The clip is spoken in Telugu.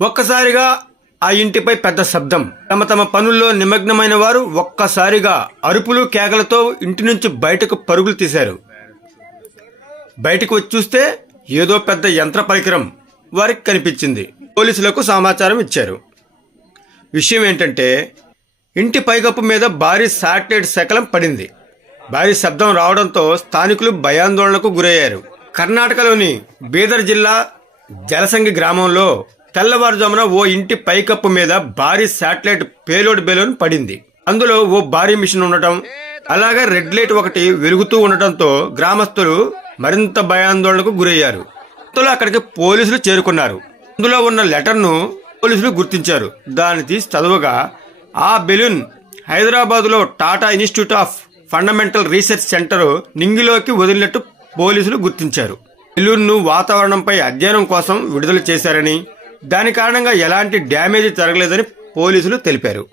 ఒక్కసారిగా ఆ ఇంటిపై పెద్ద శబ్దం. తమ తమ పనుల్లో నిమగ్నమైన వారు ఒక్కసారిగా అరుపులు కేకలతో ఇంటి నుంచి బయటకు పరుగులు తీశారు. బయటకు వచ్చి చూస్తే ఏదో పెద్ద యంత్ర పరికరం వారికి కనిపించింది. పోలీసులకు సమాచారం ఇచ్చారు. విషయం ఏంటంటే ఇంటి పైకప్పు మీద భారీ శాటిలైట్ శకలం పడింది. భారీ శబ్దం రావడంతో స్థానికులు భయాందోళనకు గురయ్యారు. కర్ణాటకలోని బీదర్ జిల్లా జలసంగి గ్రామంలో తెల్లవారుజామున ఓ ఇంటి పైకప్పు మీద భారీ శాటిలైట్ పేలోడ్ బెలూన్ పడింది. అందులో ఓ భారీ మిషన్ ఉండటం అలాగే రెడ్ లైట్ ఒకటి వెలుగుతూ ఉండటంతో గ్రామస్తులు మరింత భయాందోళనకు గురయ్యారు. ఇంతలో అక్కడికి పోలీసులు చేరుకున్నారు. అందులో ఉన్న లెటర్ను పోలీసులు గుర్తించారు. దాన్ని తీసి చదవగా ఆ బెలూన్ హైదరాబాద్లో Tata Institute of Fundamental Research Centre నింగిలోకి వదిలినట్టు పోలీసులు గుర్తించారు. బెలూన్ను వాతావరణంపై అధ్యయనం కోసం విడుదల చేశారని దాని కారణంగా ఎలాంటి డ్యామేజ్ జరగలేదని పోలీసులు తెలిపారు.